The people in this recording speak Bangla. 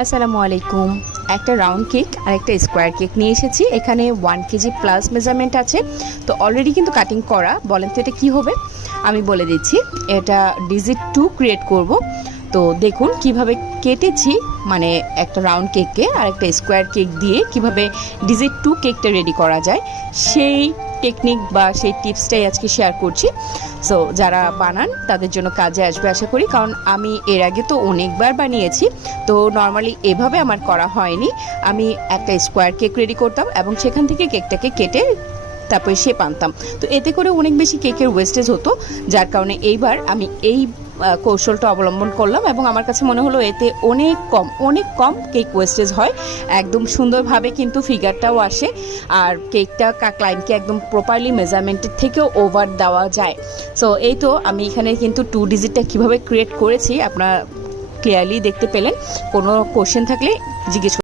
আসসালামু আলাইকুম। একটা রাউন্ড কেক আর একটা স্কোয়ার কেক নিয়ে এসেছি। এখানে 1 কেজি প্লাস মেজারমেন্ট আছে। তো অলরেডি কিন্তু কাটিং করা। বলেন তো এটা কী হবে? আমি বলে দিচ্ছি। এটা ডিজিট 2 ক্রিয়েট করব। তো দেখুন কিভাবে কেটেছি, মানে একটা রাউন্ড কেককে আর একটা স্কোয়ার কেক দিয়ে কিভাবে ডিজিট 2 কেকটা রেডি করা যায়, সেই টেকনিক বা সেই টিপসটাই আজকে শেয়ার করছি। সো যারা বানান তাদের জন্য কাজে আসবে আশা করি, কারণ আমি এর আগে তো অনেকবার বানিয়েছি। তো নর্মালি এভাবে আমার করা হয়নি। আমি একটা স্কোয়ার কেক রেডি করতাম এবং সেখান থেকে কেকটাকে কেটে তারপরে শেপ আনতাম। তো এতে করে অনেক বেশি কেকের ওয়েস্টেজ হতো, যার কারণে এইবার আমি এই কৌশলটা অবলম্বন করলাম এবং আমার কাছে মনে হলো এতে অনেক কম কেক ওয়েস্টেজ হয়। একদম সুন্দরভাবে কিন্তু ফিগারটাও আসে, আর কেকটা ক্লায়েন্টকে একদম প্রপারলি মেজারমেন্টের থেকেও ওভার দেওয়া যায়। সো এই তো আমি এখানে কিন্তু 2 ডিজিটটা কীভাবে ক্রিয়েট করেছি আপনারা ক্লিয়ারলি দেখতে পেলেন। কোনো কোশ্চেন থাকলে জিজ্ঞেস